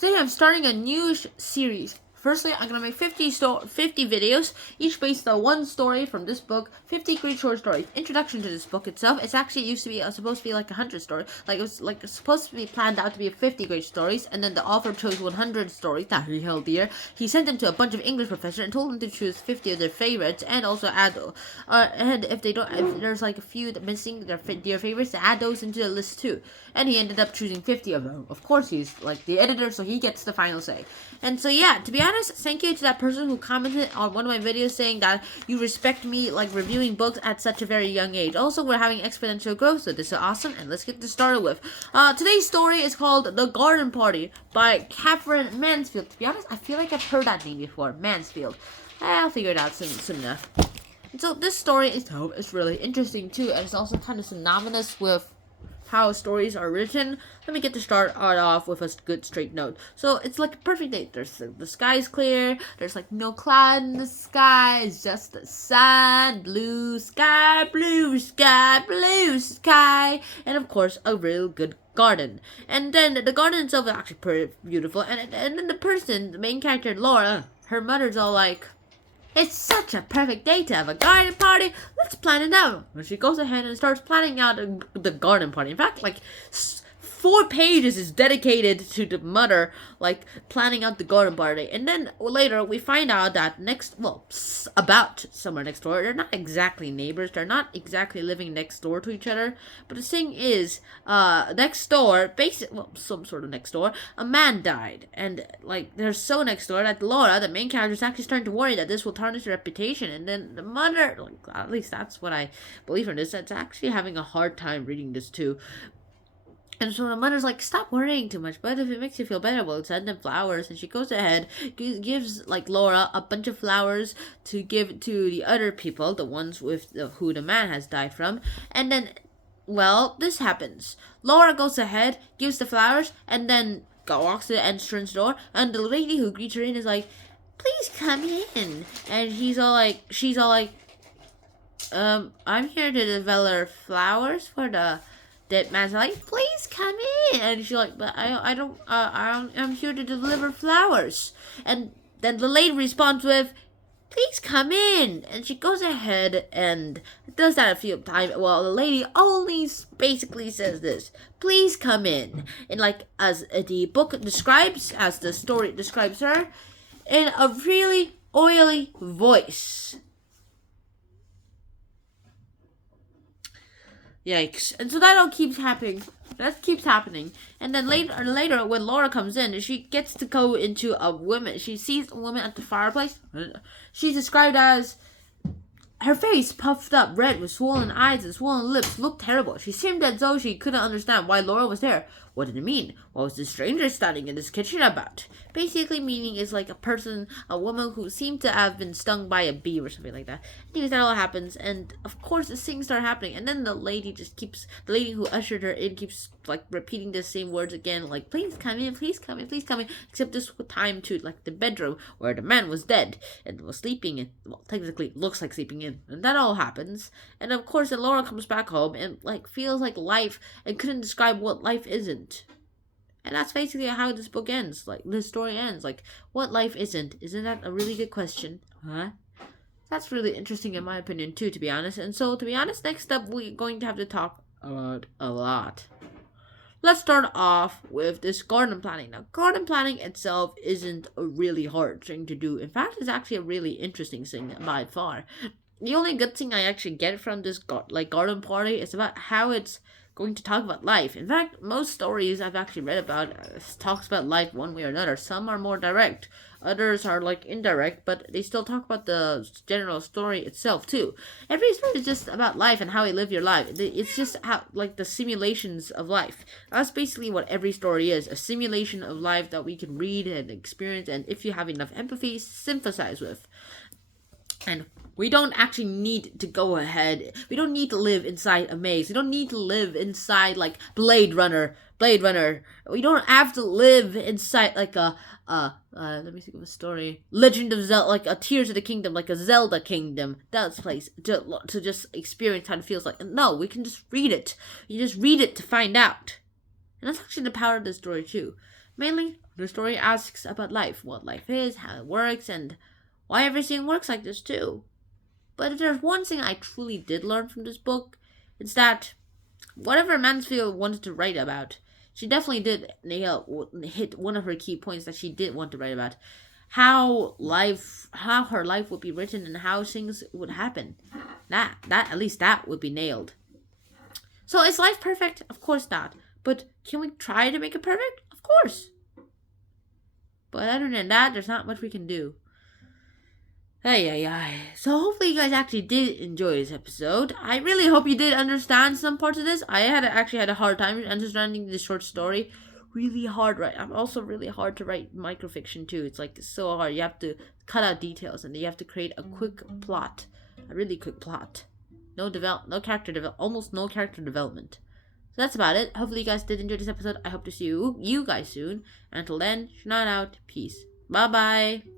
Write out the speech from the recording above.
Today I'm starting a new series. Firstly, I'm going to make 50 videos, each based on one story from this book, 50 great short stories. Introduction to this book itself, it's actually used to be supposed to be like 100 stories. Like, it was like supposed to be planned out to be 50 great stories, and then the author chose 100 stories that he held dear. He sent them to a bunch of English professors and told them to choose 50 of their favorites, and also add, and if there's like a few missing, their dear favorites, to add those into the list too. And he ended up choosing 50 of them. Of course, he's like the editor, so he gets the final say. And so yeah, to be honest, thank you to that person who commented on one of my videos saying that you respect me like reviewing books at such a very young age. Also, we're having exponential growth, so this is awesome, and let's get this started with. Today's story is called The Garden Party by Katherine Mansfield. To be honest, I feel like I've heard that name before, Mansfield. I'll figure it out soon enough. And so this story is really interesting too, and it's also kind of synonymous with how stories are written. Let me get to start off with a good straight note. So it's like a perfect day. The sky's clear. There's like no cloud in the sky. It's just the sun. Blue sky, blue sky, blue sky. And of course, a real good garden. And then the garden itself is actually pretty beautiful. And then the main character, Laura, her mother's all like, "It's such a perfect day to have a garden party. Let's plan it out." And she goes ahead and starts planning out the garden party. In fact, like 4 pages is dedicated to the mother, like planning out the garden party. And then later we find out that about somewhere next door, they're not exactly neighbors. They're not exactly living next door to each other. But the thing is, next door, some sort of next door, a man died. And like they're so next door that Laura, the main character, is actually starting to worry that this will tarnish her reputation. And then the mother, like, at least that's what I believe from this, that's actually having a hard time reading this too. And so the mother's like, "Stop worrying too much, but if it makes you feel better, we'll send them flowers." And she goes ahead, gives like Laura a bunch of flowers to give to the other people, the ones with who the man has died from. And then, well, this happens. Laura goes ahead, gives the flowers, and then walks to the entrance door. And the lady who greets her in is like, "Please come in." And she's all like, "I'm here to develop flowers for the dead man's like, please come in." And she's like, "But I'm here to deliver flowers." And then the lady responds with, "Please come in." And she goes ahead and does that a few times. Well, the lady only basically says this, "Please come in." And like, as the book describes, as the story describes her, in a really oily voice. Yikes. And so that all keeps happening. And then later when Laura comes in, she gets to go into a woman. She sees a woman at the fireplace. She's described as, her face puffed up red with swollen eyes and swollen lips looked terrible. She seemed as though she couldn't understand why Laura was there. What did it mean? What was the stranger standing in this kitchen about? Basically meaning is like a woman who seemed to have been stung by a bee or something like that. Anyways, that all happens, and of course the things start happening, and then the lady who ushered her in keeps like repeating the same words again, like, "Please come in, please come in, please come in," except this time to like the bedroom where the man was dead and was sleeping in. Well, technically looks like sleeping in, and that all happens. And of course then Laura comes back home and like feels like life and couldn't describe what life isn't. And that's basically how this book ends. Like, this story ends. Like, what life isn't? Isn't that a really good question? Huh? That's really interesting in my opinion too, to be honest. And so, to be honest, next up we're going to have to talk about a lot. Let's start off with this garden planning. Now, garden planning itself isn't a really hard thing to do. In fact, it's actually a really interesting thing by far. The only good thing I actually get from this garden party is about how it's going to talk about life. In fact, most stories I've actually read about talks about life one way or another. Some are more direct, others are like indirect, but they still talk about the general story itself too. Every story is just about life and how you live your life. It's just how, like, the simulations of life. That's basically what every story is, a simulation of life that we can read and experience, and if you have enough empathy, sympathize with. And we don't actually need to go ahead. We don't need to live inside a maze. We don't need to live inside like Blade Runner. We don't have to live inside like let me think of a story. Legend of Zelda, like a Tears of the Kingdom, like a Zelda Kingdom. That's place to just experience how it feels like. No, we can just read it. You just read it to find out. And that's actually the power of the story too. Mainly, the story asks about life, what life is, how it works, and why everything works like this too. But if there's one thing I truly did learn from this book, it's that whatever Mansfield wanted to write about, she definitely did hit one of her key points that she did want to write about. How her life would be written and how things would happen. That at least that would be nailed. So is life perfect? Of course not. But can we try to make it perfect? Of course. But other than that, there's not much we can do. So hopefully you guys actually did enjoy this episode. I really hope you did understand some parts of this. I actually had a hard time understanding this short story. Really hard, right? I'm also really hard to write microfiction too. It's like so hard. You have to cut out details and you have to create a quick plot. A really quick plot. Almost no character development. So that's about it. Hopefully you guys did enjoy this episode. I hope to see you guys soon. And until then, Schnaut out. Peace. Bye bye.